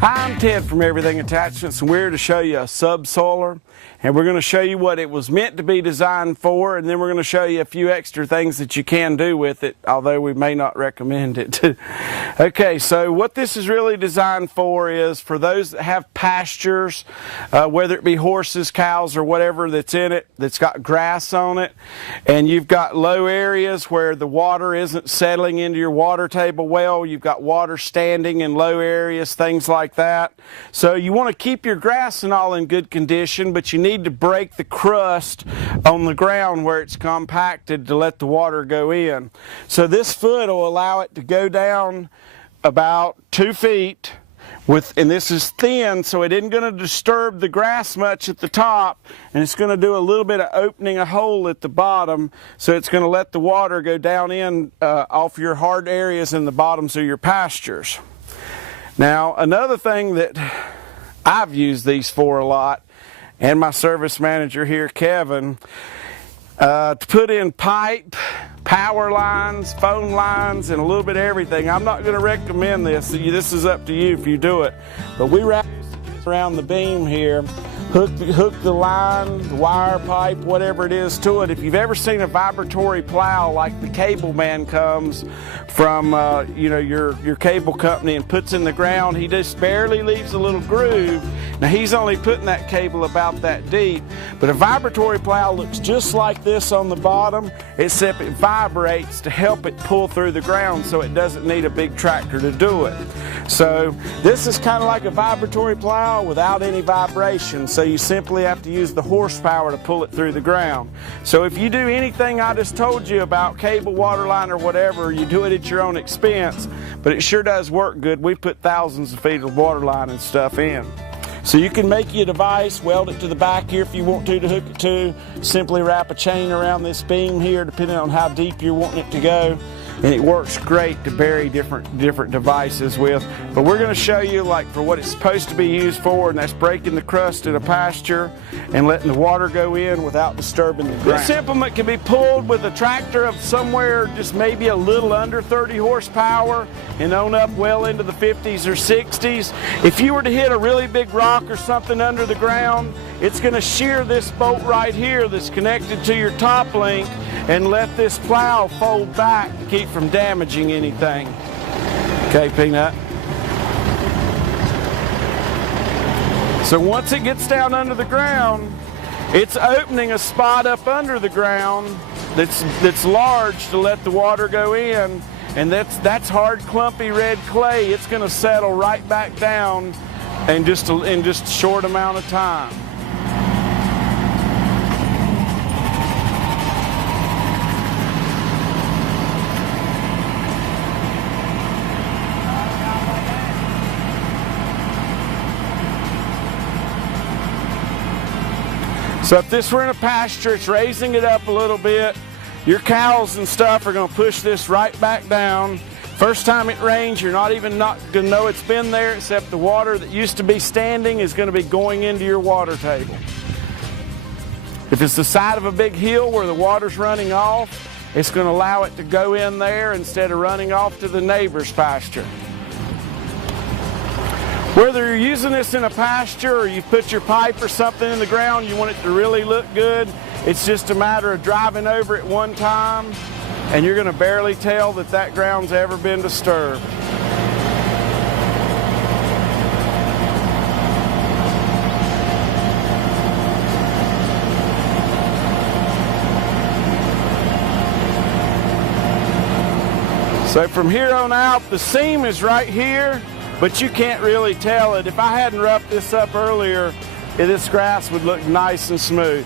Hi, I'm Ted from Everything Attachments, and we're here to show you a subsoiler, and we're going to show you what it was meant to be designed for, and then we're going to show you a few extra things that you can do with it, although we may not recommend it. Okay, so what this is really designed for is for those that have pastures, whether it be horses, cows, or whatever that's in it, that's got grass on it, and you've got low areas where the water isn't settling into your water table well, you've got water standing in low areas, things like that. So you want to keep your grass and all in good condition, but you need to break the crust on the ground where it's compacted to let the water go in. So this foot will allow it to go down about 2 feet, and this is thin, so it isn't going to disturb the grass much at the top, and it's going to do a little bit of opening a hole at the bottom, so it's going to let the water go down in off your hard areas in the bottoms of your pastures. Now, another thing that I've used these for a lot, and my service manager here, Kevin, to put in pipe, power lines, phone lines, and a little bit of everything. I'm not going to recommend this. This is up to you if you do it. But we wrap around the beam here, hook the line, the wire pipe, whatever it is to it. If you've ever seen a vibratory plow like the cable man comes from your cable company and puts in the ground, he just barely leaves a little groove. Now he's only putting that cable about that deep, but a vibratory plow looks just like this on the bottom, except it vibrates to help it pull through the ground so it doesn't need a big tractor to do it. So this is kind of like a vibratory plow without any vibration, so you simply have to use the horsepower to pull it through the ground. So if you do anything I just told you about cable, water line, or whatever, you do it at your own expense, but it sure does work good. We put thousands of feet of water line and stuff in. So you can make your device, weld it to the back here if you want to hook it to. Simply wrap a chain around this beam here, depending on how deep you're wanting it to go. And it works great to bury different devices with. But we're going to show you like for what it's supposed to be used for, and that's breaking the crust in a pasture and letting the water go in without disturbing the ground. This implement can be pulled with a tractor of somewhere just maybe a little under 30 horsepower and on up well into the 50s or 60s. If you were to hit a really big rock or something under the ground, it's going to shear this bolt right here that's connected to your top link and let this plow fold back to keep from damaging anything. Okay, Peanut. So once it gets down under the ground, it's opening a spot up under the ground that's large to let the water go in, and that's hard, clumpy red clay. It's going to settle right back down in just a short amount of time. So if this were in a pasture, it's raising it up a little bit. Your cows and stuff are going to push this right back down. First time it rains, you're not going to know it's been there, except the water that used to be standing is going to be going into your water table. If it's the side of a big hill where the water's running off, it's going to allow it to go in there instead of running off to the neighbor's pasture. Whether you're using this in a pasture or you put your pipe or something in the ground, you want it to really look good, it's just a matter of driving over it one time and you're going to barely tell that ground's ever been disturbed. So from here on out, the seam is right here, but you can't really tell it. If I hadn't roughed this up earlier, this grass would look nice and smooth.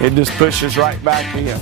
It just pushes right back in.